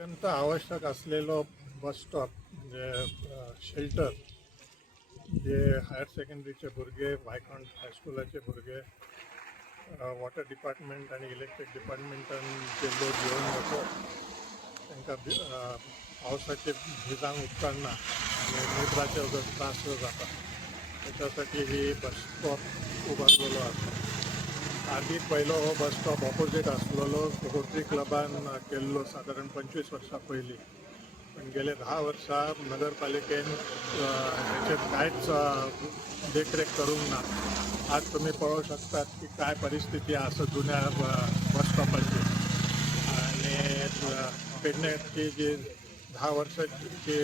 अत्यंत आवश्यक असलेलो बस स्टॉप म्हणजे शेल्टर जे हायर सेकंडरीचे भुरगे वायकॉन्ट हायस्कुलाचे भुरगे वॉटर डिपार्टमेंट आणि इलेक्ट्रिक डिपार्टमेंटान जे लोक घेऊन वतो तांकां पावसाचे भिजांक उपकारना आणि निद्राचे जो त्रास जाता त्याच्यासाठी ही बस स्टॉप उबारलेलो आसा. आधी पहिलो हो बस स्टॉप ऑपोजिट आसलेलो रोटरी क्लबान केल्लो साधारण 25 वर्सां पयलीं. पण गेले 10 वर्सां नगरपालिकेन त्याचे कांयच देखरेख करूंक ना. आज तुम्ही पळोवंक शकतात की काय परिस्थिती आसा जुन्या बस स्टॉपाची आणि पेडणेची जी 10 वर्सांची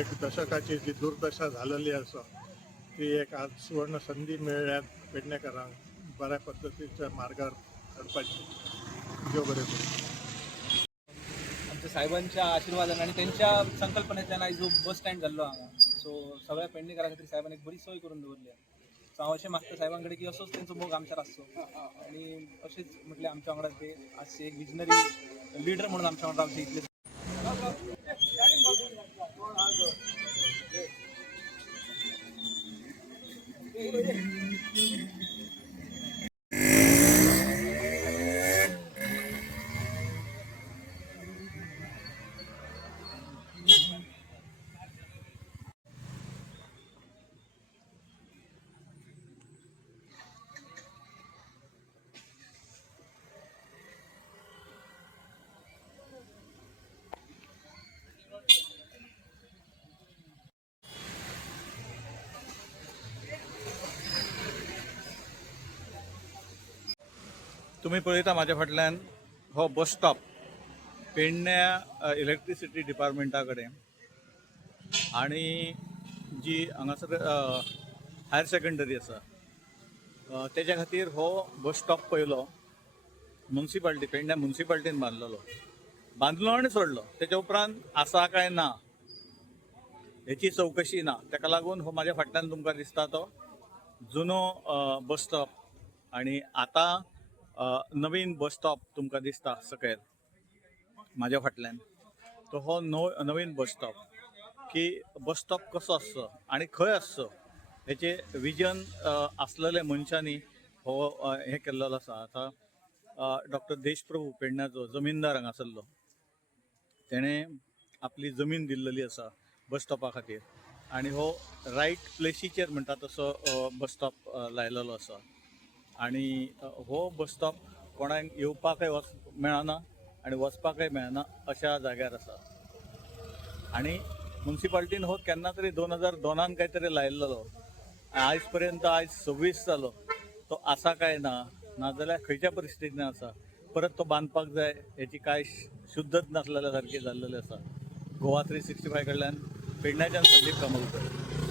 एक दशकाची जी दुर्दशा झालेली आसा ती एक आज सुवर्ण संधी मेळ्ळ्या पेडणेकरांक बऱ्या पद्धतीच्या मार्गावर हाडपाची. देव बरें करूं. आमच्या साहेबांच्या आशीर्वादान आणि त्यांच्या संकल्पनेतल्यान आयज जो बस स्टँड जाल्लो हांगा सो सगळ्या पेडणेकरां खातीर साहेबान एक बरी सोय करून दवरली. सो हांव अशें मागता साहेबां कडेन की असोच तेंचो मोग आमच्यार आसचो आणि अशेंच म्हटले आमच्या वांगडा ते आजचे एक विजनरी लिडर म्हणून आमच्या वांगडा आमचे इतले तुम्ही पळयता म्हाज्या फाटल्यान हो बस स्टॉप पेडण्या इलेक्ट्रिसिटी डिपार्टमेंटा कडेन आणि जी हांगासर हायर सेकंडरी आसा तेज्या खातीर हो बस स्टॉप पयलो म्युन्सिपाल्टी पेडण्या म्युन्सिपाल्टीन बांदलो आनी सोडलो. तेच्या उपरांत आसा काय ना हेची चवकशी ना. ताका लागून हो म्हाज्या फाटल्यान तुमकां दिसता तो जुनो बस स्टॉप आणि आता नवीन बस स्टॉप तुमकां दिसता सकयल म्हाज्या फाटल्यान. तो हो नवीन बस स्टॉप की बस स्टॉप कसो आसचो आनी खंय आसचो हेचे विजन आसलेल्या मनशांनी हो हे केल्लो आसा. आतां डॉक्टर देशप्रभू पेडण्याचो जमीनदार हांगासरलो तेणें आपली जमीन दिल्लेली आसा बस स्टॉपा खातीर आनी हो रायट प्लेसीचेर म्हणटा तसो बस स्टॉप लायलेलो आसा. आणि हो बस स्टॉप कोणाक येवपाकय मेळना आणि वचपाकय मेळना अशा जाग्यार आसा. आणि म्युन्सिपाल्टीन हो केन्ना तरी 2002 काय तरी लायिल्लो. आयज पर्यंत आयज 26 जालो तो आसा काय ना नाजाल्यार खंयच्या परिस्थितीन आसा परत तो बांदपाक जाय हेची कांय शुद्धच नासलेल्या सारकी जाल्लेली आसा. गोवा 365 कडल्यान पेडण्याच्यान संदीप कामलकर.